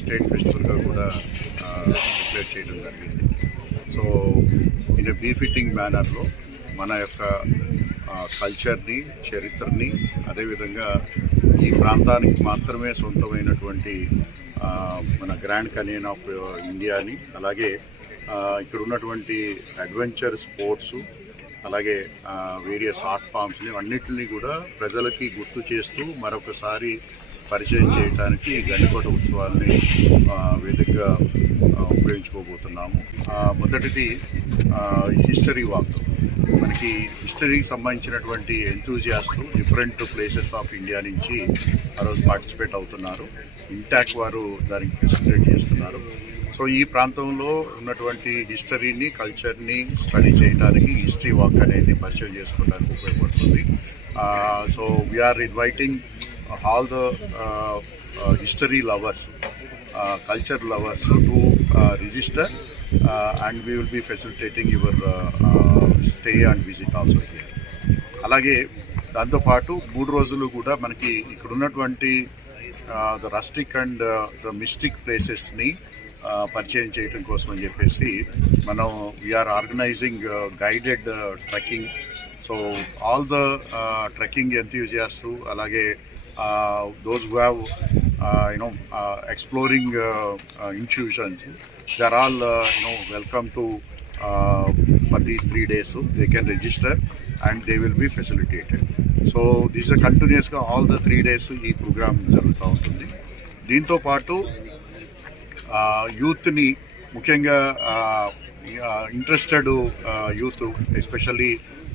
State ఫెస్టివల్గా కూడా declare చేయడం జరిగింది. సో ఇన్ ఎ బీఫిట్టింగ్ మేనర్లో మన యొక్క కల్చర్ని, చరిత్రని, అదేవిధంగా ఈ ప్రాంతానికి మాత్రమే సొంతమైనటువంటి మన గ్రాండ్ కనేన్ ఆఫ్ ఇండియాని, అలాగే ఇక్కడ ఉన్నటువంటి అడ్వెంచర్ స్పోర్ట్స్, అలాగే వేరియస్ ఆర్ట్ ఫామ్స్ని అన్నిటిని కూడా ప్రజలకి గుర్తు చేస్తూ మరొకసారి పరిచయం చేయడానికి గండికోట ఉత్సవాన్ని వేదికగా ఉపయోగించుకోబోతున్నాము. మొదటిది హిస్టరీ వాక్. మనకి హిస్టరీకి సంబంధించినటువంటి enthusiast different places of India నుంచి ఆ రోజు పార్టిసిపేట్ అవుతున్నారు. ఇంటాక్ వారు దానికి ఫెసిలిటేట్ చేస్తున్నారు. సో ఈ ప్రాంతంలో ఉన్నటువంటి హిస్టరీని, కల్చర్ని స్టడీ చేయడానికి హిస్టరీ వాక్ అనేది పరిచయం చేసుకోవడానికి ఉపయోగపడుతుంది. So we are inviting all the history lovers, culture lovers to register, and we will be facilitating your stay and visit also here. అలాగే దాంతోపాటు 3 రోజులు కూడా మనకి ఇక్కడ ఉన్నటువంటి the rustic and the mystic ప్లేసెస్ని పరిచయం చేయడం కోసం అని చెప్పేసి మనం we are organising guided trekking. So all the trekking enthusiast, అలాగే those who have exploring institutions, they are all welcome to for these 3 days. So they can register and they will be facilitated. So this is a continuous all the 3 days ఈ programme జరుగుతూ ఉంటుంది. దీంతో పాటు యూత్ని, ముఖ్యంగా interested youth, especially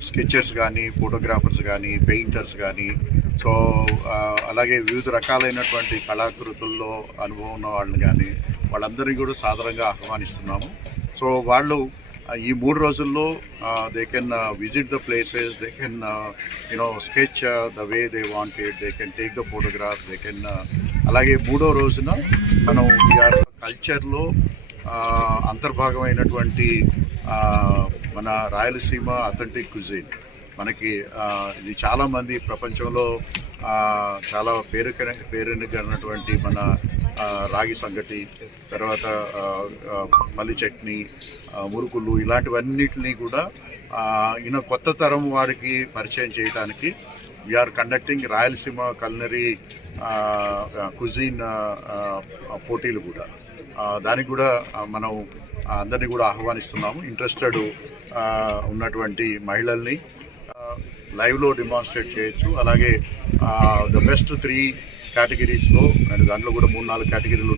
sketchers కానీ, photographers కానీ, painters కానీ, సో అలాగే వివిధ రకాలైనటువంటి కళాకృతుల్లో అనుభవం ఉన్న వాళ్ళని కానీ వాళ్ళందరినీ కూడా సాధారణంగా ఆహ్వానిస్తున్నాము. సో వాళ్ళు ఈ 3 రోజుల్లో they can visit the places, they can sketch the way they wanted, they can take the photograph, they can. అలాగే 3వ రోజున మనం కల్చర్లో అంతర్భాగమైనటువంటి మన రాయలసీమ అథెంటిక్ క్యుజిన్, మనకి ఇది చాలామంది ప్రపంచంలో చాలా పేరున్నటువంటి మన రాగి సంగటి, తర్వాత పల్లి చట్నీ, మురుకులు, ఇలాంటివన్నిటినీ కూడా కొత్త తరం వారికి పరిచయం చేయడానికి we are conducting Rayalaseema culinary cuisine పోటీలు కూడా. దానికి కూడా మనం అందరినీ కూడా ఆహ్వానిస్తున్నాము. ఇంట్రెస్టెడ్ ఉన్నటువంటి మహిళల్ని లైవ్లో డెమాన్స్ట్రేట్ చేయొచ్చు. అలాగే ద బెస్ట్ 3 కేటగిరీస్లో, అండ్ దాంట్లో కూడా 3-4 కేటగిరీలు